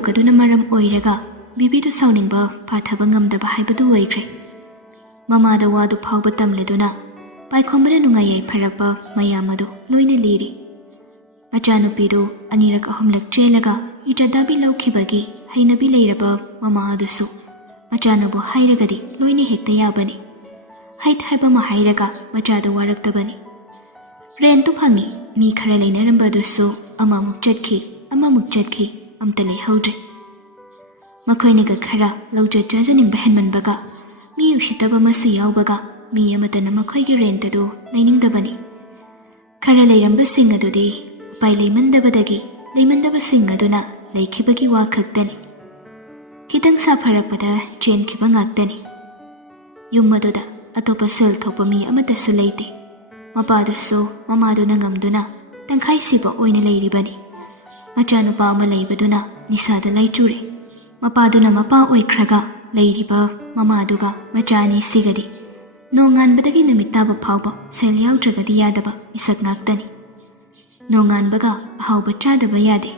ꯊꯧꯗꯣꯛꯀꯗꯨꯅ ꯃꯔꯝ ꯑꯣꯏꯔꯒ ꯕꯤꯕꯤꯗꯨ ꯁꯥꯎꯅꯤꯡꯕ ꯐꯥꯊꯕ ꯉꯝꯗꯕ ꯍꯥꯏꯕꯗꯨ ꯑꯣꯏꯈ꯭ꯔꯦ꯫ ꯃꯃꯥꯗ ꯋꯥꯗꯨ ꯐꯥꯎꯕ ꯇꯝꯂꯗꯨꯅ ꯄꯥꯏꯈꯣꯝꯕꯅ ꯅꯨꯡꯉꯥꯏ ꯌꯥꯏꯐꯔꯛꯄ ꯃꯌꯥꯝ ꯑꯗꯨ ꯂꯣꯏꯅ ꯂꯤꯔꯤ꯫ ꯃꯆꯥꯅꯨꯄꯤꯗꯨ ꯑꯅꯤꯔꯛ ꯑꯍꯨꯝꯂꯛ ꯆꯦꯜꯂꯒ ꯏꯖꯠꯗꯥꯕꯤ ꯂꯧꯈꯤꯕꯒꯤ ꯍꯩꯅꯕꯤ ꯂꯩꯔꯕ ꯃꯃꯥ ꯑꯗꯨꯁꯨ ꯃꯆꯥꯅꯕꯨ ꯍꯥꯏꯔꯒꯗꯤ ꯂꯣꯏꯅ ꯍꯦꯛꯇ ꯌꯥꯕꯅꯤ꯫ ꯍꯩꯠ ꯍꯥꯏꯕ ꯑꯃ ꯍꯥꯏꯔꯒ ꯃꯆꯥꯗ ꯋꯥꯔꯛꯇꯕꯅꯤ꯫ ꯔꯦꯟꯇꯨ ꯐꯪꯉꯤ, ꯃꯤ ꯈꯔ ꯂꯩꯅꯔꯝꯕ ꯑꯗꯨꯁꯨ ꯑꯃꯃꯨꯛ ꯆꯠꯈꯤ, ꯑꯃꯃꯨꯛ ꯆꯠꯈꯤ, ꯑꯝꯇ ꯂꯩꯍꯧꯗ꯭ꯔꯦ꯫ ꯃꯈꯣꯏꯅꯒ ꯈꯔ ꯂꯧꯖꯠ ꯆꯥꯖꯅꯤꯡꯕ ꯍꯦꯟꯃꯟꯕꯒ ꯃꯤ ꯎꯁꯤꯠꯇꯕ ꯑꯃꯁꯨ ꯌꯥꯎꯕꯒ ꯃꯤ ꯑꯃꯠꯇꯅ ꯃꯈꯣꯏꯒꯤ ꯔꯦꯟꯠ ꯑꯗꯨ ꯂꯩꯅꯤꯡꯗꯕꯅꯤ꯫ ꯈꯔ ꯂꯩꯔꯝꯕꯁꯤꯡ ꯑꯗꯨꯗꯤ ꯎꯄꯥꯏ ꯂꯩꯃꯟꯗꯕꯗꯒꯤ ꯂꯩꯃꯟꯗꯕꯁꯤꯡ ꯑꯗꯨꯅ ꯂꯩꯈꯤꯕꯒꯤ ꯋꯥ ꯈꯛꯇꯅꯤ꯫ ꯈꯤꯇꯪ ꯁꯥꯐꯔꯛꯄꯗ ꯆꯦꯟꯈꯤꯕ ꯉꯥꯛꯇꯅꯤ꯫ ꯌꯨꯝ ꯑꯗꯨꯗ ꯑꯇꯣꯞꯄ ꯁꯦꯜ ꯊꯣꯛꯄ ꯃꯤ ꯑꯃꯠꯇꯁꯨ ꯂꯩꯇꯦ꯫ ꯃꯄꯥꯗꯨꯁꯨ ꯃꯃꯥꯗꯨꯅ ꯉꯝꯗꯨꯅ ꯇꯪꯈꯥꯏꯁꯤꯕ ꯑꯣꯏꯅ ꯂꯩꯔꯤꯕꯅꯤ꯫ ꯃꯆꯥꯅꯨꯄꯥ ꯑꯃ ꯂꯩꯕꯗꯨꯅ ꯅꯤꯁꯥꯗ ꯂꯥꯏꯆꯨꯔꯦ꯫ ꯃꯄꯥꯗꯨꯅ ꯃꯄꯥ ꯑꯣꯏꯈ꯭ꯔꯒ ꯂꯩꯔꯤꯕ ꯃꯃꯥꯗꯨꯒ ꯃꯆꯥ ꯑꯅꯤꯁꯤꯒꯗꯤ ꯅꯣꯡꯉꯥꯟꯕꯗꯒꯤ ꯅꯨꯃꯤꯠ ꯇꯥꯕ ꯐꯥꯎꯕ ꯁꯦꯜ ꯌꯥꯎꯗ꯭ꯔꯒꯗꯤ ꯌꯥꯗꯕ ꯃꯤꯁꯛ ꯉꯥꯛꯇꯅꯤ꯫ ꯅꯣꯡꯉꯥꯟꯕꯒ ꯑꯍꯥꯎꯕ ꯆꯥꯗꯕ ꯌꯥꯗꯦ꯫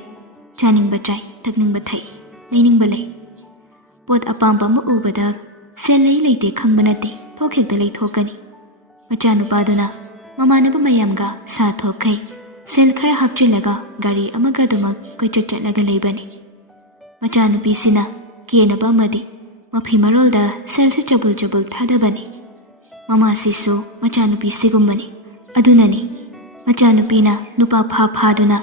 ꯆꯥꯅꯤꯡꯕ ꯆꯥꯏ, ꯊꯛꯅꯤꯡꯕ ꯊꯛꯏ, ꯂꯩꯅꯤꯡꯕ ꯂꯩ꯫ ꯄꯣꯠ ꯑꯄꯥꯝꯕ ꯑꯃ ꯎꯕꯗ ꯁꯦꯜ ꯂꯩ ꯂꯩꯇꯦ ꯈꯪꯕ ꯅꯠꯇꯦ, ꯊꯣꯛ ꯍꯦꯛꯇ ꯂꯩꯊꯣꯛꯀꯅꯤ꯫ ꯃꯆꯥꯅꯨꯄꯥꯗꯨꯅ ꯃꯃꯥꯟꯅꯕ ꯃꯌꯥꯝꯒ ꯁꯥ ꯊꯣꯛꯈꯩ ꯁꯦꯜ ꯈꯔ ꯍꯥꯞꯆꯤꯜꯂꯒ ꯒꯥꯔꯤ ꯑꯃꯒ ꯑꯗꯨꯃꯛ ꯀꯣꯏꯆꯠ ꯆꯠꯂꯒ ꯂꯩꯕꯅꯤ꯫ ꯃꯆꯥꯅꯨꯄꯤꯁꯤꯅ ꯀꯦꯅꯕ ꯑꯃꯗꯤ ꯃꯐꯤ ꯃꯔꯣꯜꯗ ꯁꯦꯜꯁꯤ ꯆꯕꯨꯜ ꯆꯕꯨꯜ ꯊꯥꯗꯕꯅꯤ꯫ ꯃꯃꯥꯁꯤꯁꯨ ꯃꯆꯥꯅꯨꯄꯤꯁꯤꯒꯨꯝꯕꯅꯤ꯫ ꯑꯗꯨꯅꯅꯤ ꯃꯆꯥꯅꯨꯄꯤꯅ ꯅꯨꯄꯥ ꯐꯥꯗꯨꯅ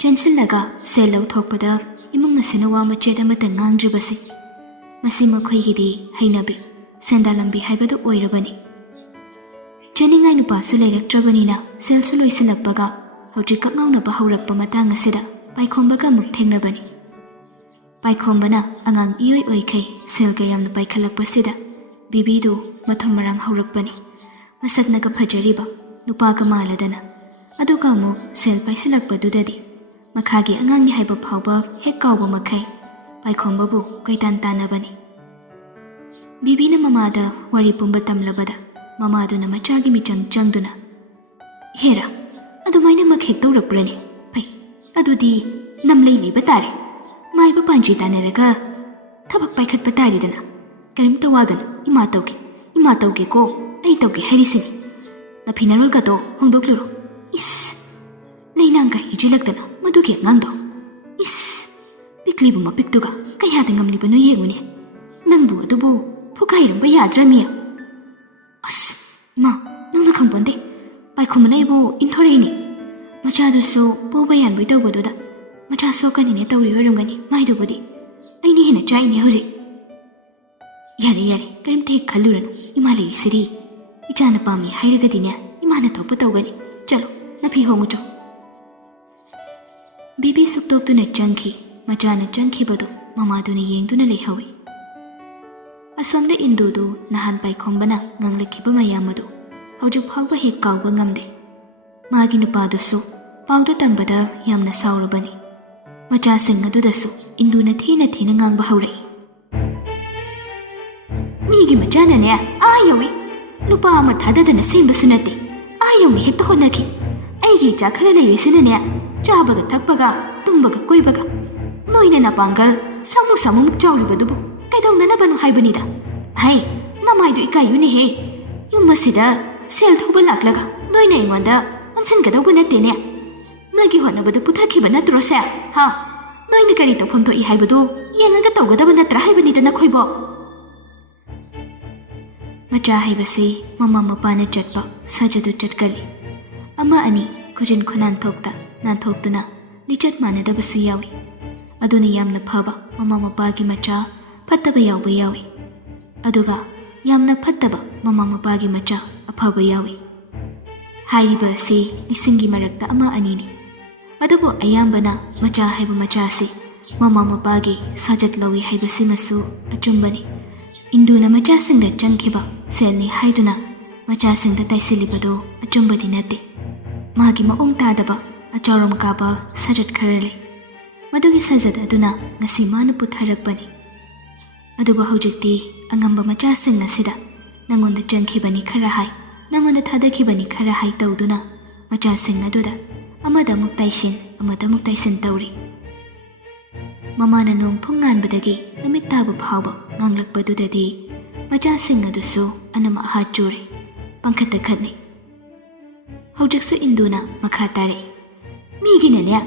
ꯆꯦꯟꯁꯤꯜꯂꯒ ꯁꯦꯜ ꯂꯧꯊꯣꯛꯄꯗ ꯏꯃꯨꯡ ꯑꯁꯤꯅ ꯋꯥ ꯃꯆꯦꯠ ꯑꯃꯠꯇ ꯉꯥꯡꯗ꯭ꯔꯤꯕꯁꯤ꯫ ꯃꯁꯤ ꯃꯈꯣꯏꯒꯤꯗꯤ ꯍꯩꯅꯕꯤ, ꯁꯦꯟꯗꯥꯂꯝꯕꯤ ꯍꯥꯏꯕꯗꯨ ꯑꯣꯏꯔꯕꯅꯤ꯫ ꯆꯦꯅꯤꯡꯉꯥꯏ ꯅꯨꯄꯥꯁꯨ ꯂꯩꯔꯛꯇ꯭ꯔꯕꯅꯤꯅ ꯁꯦꯜꯁꯨ ꯂꯣꯏꯁꯤꯜꯂꯛꯄꯒ ꯍꯧꯖꯤꯛ ꯀꯛꯉꯥꯎꯅꯕ ꯍꯧꯔꯛꯄ ꯃꯇꯥꯡ ꯑꯁꯤꯗ ꯄꯥꯏꯈꯣꯝꯕꯒ ꯑꯃꯨꯛ ꯊꯦꯡꯅꯕꯅꯤ꯫ ꯄꯥꯏꯈꯣꯝꯕꯅ ꯑꯉꯥꯡ ꯏꯑꯣꯏ ꯑꯣꯏꯈꯩ ꯁꯦꯜꯒ ꯌꯥꯝꯅ ꯄꯥꯏꯈꯠꯂꯛꯄꯁꯤꯗ ꯕꯤꯕꯤꯗꯨ ꯃꯊꯨꯝ ꯃꯔꯥꯡ ꯍꯧꯔꯛꯄꯅꯤ꯫ ꯃꯁꯛꯅꯒ ꯐꯖꯔꯤꯕ, ꯅꯨꯄꯥꯒ ꯃꯥꯜꯂꯗꯅ꯫ ꯑꯗꯨꯒ ꯑꯃꯨꯛ ꯁꯦꯜ ꯄꯥꯏꯁꯤꯜꯂꯛꯄꯗꯨꯗꯗꯤ ꯃꯈꯥꯒꯤ ꯑꯉꯥꯡꯅꯤ ꯍꯥꯏꯕ ꯐꯥꯎꯕ ꯍꯦꯛ ꯀꯥꯎꯕ ꯃꯈꯩ ꯄꯥꯏꯈꯣꯝꯕꯕꯨ ꯀꯣꯏꯇꯥꯟ ꯇꯥꯟꯅꯕꯅꯤ꯫ ꯕꯤꯕꯤꯅ ꯃꯃꯥꯗ ꯋꯥꯔꯤ ꯄꯨꯝꯕ ꯇꯝꯂꯕꯗ ꯃꯃꯥꯗꯨꯅ ꯃꯆꯥꯒꯤ ꯃꯤꯆꯪ ꯆꯪꯗꯨꯅ, "ꯍꯦꯔꯥ, ꯑꯗꯨꯃꯥꯏꯅꯃꯛ ꯍꯦꯛ ꯇꯧꯔꯛꯄ꯭ꯔꯅꯦ? ꯐꯩ, ꯑꯗꯨꯗꯤ ꯅꯝꯂꯩ ꯂꯩꯕ ꯇꯥꯔꯦ꯫ ꯃꯥꯏꯕ ꯄꯥꯟꯖꯤ ꯇꯥꯟꯅꯔꯒ ꯊꯕꯛ ꯄꯥꯏꯈꯠꯄ ꯇꯥꯔꯤꯗꯅ꯫ ꯀꯔꯤꯝꯇ ꯋꯥꯒꯅꯨ, ꯏꯃꯥ ꯇꯧꯒꯦ, ꯏꯃꯥ ꯇꯧꯒꯦꯀꯣ, ꯑꯩ ꯇꯧꯒꯦ ꯍꯥꯏꯔꯤꯁꯤꯅꯤ꯫ ꯅꯐꯤ ꯅꯔꯣꯜꯒꯗꯣ ꯍꯣꯡꯗꯣꯛꯂꯨꯔꯣ꯫ ꯏꯁ, ꯂꯩꯅꯥꯡꯒ ꯍꯩꯖꯤꯜꯂꯛꯇꯅ ꯃꯗꯨꯒꯤ ꯑꯉꯥꯡꯗꯣ! ꯏꯁ, ꯄꯤꯛꯂꯤꯕ ꯃꯄꯤꯛꯇꯨꯒ ꯀꯌꯥꯗ ꯉꯝꯂꯤꯕꯅꯣ ꯌꯦꯡꯉꯨꯅꯦ꯫ ꯅꯪꯕꯨ ꯑꯗꯨꯕꯨ ꯐꯨꯒꯥꯏꯔꯝꯕ ꯌꯥꯗ꯭ꯔꯃꯤ꯫ ꯑꯁ, ꯏꯃꯥ, ꯅꯪꯅ ꯈꯪꯄꯣꯟꯗꯦ, ꯄꯥꯏꯈꯣꯝꯕꯅ ꯑꯩꯕꯨ ꯏꯟꯊꯣꯔꯛꯏꯅꯤ꯫ ꯃꯆꯥꯗꯨꯁꯨ ꯄꯣꯕ ꯌꯥꯟꯕꯣꯏ ꯇꯧꯕꯗꯨꯗ ꯃꯆꯥ ꯁꯣꯛꯀꯅꯤꯅꯦ ꯇꯧꯔꯤ ꯑꯣꯏꯔꯝꯒꯅꯤ ꯃꯥꯏꯗꯨꯕꯨꯗꯤ꯫ ꯑꯩꯅ ꯍꯦꯟꯅ ꯆꯥꯏꯅꯦ ꯍꯧꯖꯤꯛ꯫ ꯌꯥꯔꯦ ꯌꯥꯔꯦ, ꯀꯔꯤꯝꯇ ꯍꯦꯛ ꯈꯜꯂꯨꯔꯅꯨ, ꯏꯃꯥ ꯂꯩꯔꯤꯁꯤꯗꯤ꯫ ꯏꯆꯥꯅ ꯄꯥꯝꯃꯤ ꯍꯥꯏꯔꯒꯗꯤꯅꯦ ꯏꯃꯥꯅ ꯊꯣꯛꯄ ꯇꯧꯒꯅꯤ꯫ ꯆꯠꯂꯣ, ꯅꯐꯤ ꯍꯣꯡꯉꯨꯆꯣ." ꯕꯤꯕꯤ ꯁꯨꯛꯇꯣꯛꯇꯨꯅ ꯆꯪꯈꯤ꯫ ꯃꯆꯥꯅ ꯆꯪꯈꯤꯕꯗꯨ ꯃꯃꯥꯗꯨꯅ ꯌꯦꯡꯗꯨꯅ ꯂꯩꯍꯧꯏ꯫ ꯑꯁꯣꯝꯗ ꯏꯟꯗꯨꯗꯨ ꯅꯍꯥꯟ ꯄꯥꯏꯈꯣꯝꯕꯅ ꯉꯥꯡꯂꯛꯈꯤꯕ ꯃꯌꯥꯝ ꯑꯗꯨ ꯍꯧꯖꯤꯛ ꯐꯥꯎꯕ ꯍꯦꯛ ꯀꯥꯎꯕ ꯉꯝꯗꯦ꯫ ꯃꯥꯒꯤ ꯅꯨꯄꯥꯗꯨꯁꯨ ꯄꯥꯎꯗꯨ ꯇꯝꯕꯗ ꯌꯥꯝꯅ ꯁꯥꯎꯔꯕꯅꯤ꯫ ꯃꯆꯥꯁꯤꯡ ꯑꯗꯨꯗꯁꯨ ꯏꯟꯗꯨꯅ ꯊꯤꯅ ꯊꯤꯅ ꯉꯥꯡꯕ ꯍꯧꯔꯛꯏ꯫ "ꯃꯤꯒꯤ ꯃꯆꯥꯅꯅꯦ ꯌꯧꯏ, ꯅꯨꯄꯥ ꯑꯃ ꯊꯥꯗꯗꯅ ꯁꯦꯝꯕꯁꯨ ꯅꯠꯇꯦ, ꯌꯧꯅ ꯍꯦꯛꯇ ꯍꯣꯠꯅꯈꯤ꯫ ꯑꯩꯒꯤ ꯏꯆꯥ ꯈꯔ ꯂꯩꯔꯤꯁꯤꯅꯅꯦ ꯆꯥꯕꯒ ꯊꯛꯄꯒ ꯇꯨꯝꯕꯒ ꯀꯣꯏꯕꯒ꯫ ꯅꯣꯏꯅ ꯅꯄꯥꯡꯒꯜ ꯁꯥꯃꯨꯃꯨꯛ ꯆꯥꯎꯔꯤꯕꯗꯨꯕꯨ ꯀꯩꯗꯧꯅꯅꯕꯅꯣ ꯍꯥꯏꯕꯅꯤꯗ꯫ ꯍꯩ, ꯅꯃꯥꯏꯗꯨ ꯏꯀꯥꯏꯌꯨꯅꯦꯍꯦ! ꯌꯨꯝ ꯑꯁꯤꯗ ꯁꯦꯜ ꯊꯧꯕ ꯂꯥꯛꯂꯒ ꯅꯣꯏꯅ ꯑꯩꯉꯣꯟꯗ ꯑꯣꯟꯁꯤꯟꯒꯗꯧꯕ ꯅꯠꯇꯦꯅꯦ꯫ ꯅꯣꯏꯒꯤ ꯍꯣꯠꯅꯕꯗꯨ ꯄꯨꯊꯈꯤꯕ ꯅꯠꯇ꯭ꯔꯣꯁꯦ? ꯅꯣꯏꯅ ꯀꯔꯤ ꯇꯧꯐꯝ ꯊꯣꯛꯏ ꯍꯥꯏꯕꯗꯨ ꯌꯦꯡꯉꯒ ꯇꯧꯒꯗꯕ ꯅꯠꯇ꯭ꯔꯥ ꯍꯥꯏꯕꯅꯤꯗ ꯅꯈꯣꯏꯕꯣ." ꯃꯆꯥ ꯍꯥꯏꯕꯁꯤ ꯃꯃꯥ ꯃꯄꯥꯅ ꯆꯠꯄ ꯁꯥꯖꯗꯨ ꯆꯠꯀꯜꯂꯤ꯫ ꯑꯃ ꯑꯅꯤ ꯈꯨꯖꯤꯟ ꯈꯨꯅꯥꯟꯊꯣꯛꯇ ꯅꯥꯟꯊꯣꯛꯇꯨꯅ ꯂꯤꯆꯠ ꯃꯥꯟꯅꯗꯕꯁꯨ ꯌꯥꯎꯏ꯫ ꯑꯗꯨꯅ ꯌꯥꯝꯅ ꯐꯕ ꯃꯃꯥ ꯃꯄꯥꯒꯤ ꯃꯆꯥ ꯐꯠꯇꯕ ꯌꯥꯎꯕ ꯌꯥꯎꯏ꯫ ꯑꯗꯨꯒ ꯌꯥꯝꯅ ꯐꯠꯇꯕ ꯃꯃꯥ ꯃꯄꯥꯒꯤ ꯃꯆꯥ ꯑꯐꯕ ꯌꯥꯎꯏ꯫ ꯍꯥꯏꯔꯤꯕ ꯑꯁꯤ ꯂꯤꯁꯤꯡꯒꯤ ꯃꯔꯛꯇ ꯑꯃ ꯑꯅꯤꯅꯤ꯫ ꯑꯗꯨꯕꯨ ꯑꯌꯥꯝꯕꯅ ꯃꯆꯥ ꯍꯥꯏꯕ ꯃꯆꯥꯁꯤ ꯃꯃꯥ ꯃꯄꯥꯒꯤ ꯁꯥꯖꯠ ꯂꯧꯏ ꯍꯥꯏꯕꯁꯤꯃꯁꯨ ꯑꯆꯨꯝꯕꯅꯤ꯫ ꯏꯟꯗꯨꯅ ꯃꯆꯥꯁꯤꯡꯗ ꯆꯪꯈꯤꯕ ꯁꯦꯜꯅꯤ ꯍꯥꯏꯗꯨꯅ ꯃꯆꯥꯁꯤꯡꯗ ꯇꯥꯏꯁꯤꯜꯂꯤꯕꯗꯨ ꯑꯆꯨꯝꯕꯗꯤ ꯅꯠꯇꯦ꯫ ꯃꯥꯒꯤ ꯃꯑꯣꯡ ꯇꯥꯗꯕ ꯑꯆꯧꯔꯝ ꯀꯥꯕ ꯁꯥꯖꯠ ꯈꯔ ꯂꯩ꯫ ꯃꯗꯨꯒꯤ ꯁꯥꯖꯠ ꯑꯗꯨꯅ ꯉꯁꯤ ꯃꯥꯅ ꯄꯨꯊꯔꯛꯄꯅꯤ꯫ ꯑꯗꯨꯕꯨ ꯍꯧꯖꯤꯛꯇꯤ ꯑꯉꯝꯕ ꯃꯆꯥꯁꯤꯡ ꯑꯁꯤꯗ ꯅꯪꯉꯣꯟꯗ ꯆꯪꯈꯤꯕꯅꯤ ꯈꯔ ꯍꯥꯏ, ꯅꯪꯉꯣꯟꯗ ꯊꯥꯗꯈꯤꯕꯅꯤ ꯈꯔ ꯍꯥꯏ ꯇꯧꯗꯨꯅ ꯃꯆꯥꯁꯤꯡ ꯑꯗꯨꯗ ꯑꯃꯗ ꯑꯃꯨꯛ ꯇꯥꯏꯁꯤꯟ, ꯑꯃꯗ ꯑꯃꯨꯛ ꯇꯥꯏꯁꯤꯟ ꯇꯧꯔꯤ꯫ ꯃꯃꯥꯅ ꯅꯣꯡ ꯐꯨꯡ ꯉꯥꯟꯕꯗꯒꯤ ꯅꯨꯃꯤꯠ ꯇꯥꯕ ꯐꯥꯎꯕ ꯉꯥꯡꯂꯛꯄꯗꯨꯗꯗꯤ ꯃꯆꯥꯁꯤꯡ ꯑꯗꯨꯁꯨ ꯑꯅꯝ ꯑꯍꯥ ꯆꯨꯔꯦ, ꯄꯪꯈꯠꯇ ꯈꯠꯅꯩ꯫ ꯍꯧꯖꯤꯛꯁꯨ ꯏꯟꯗꯨꯅ ꯃꯈꯥ ꯇꯥꯔꯛꯏ꯫ ꯃꯤꯒꯤꯅꯅꯦ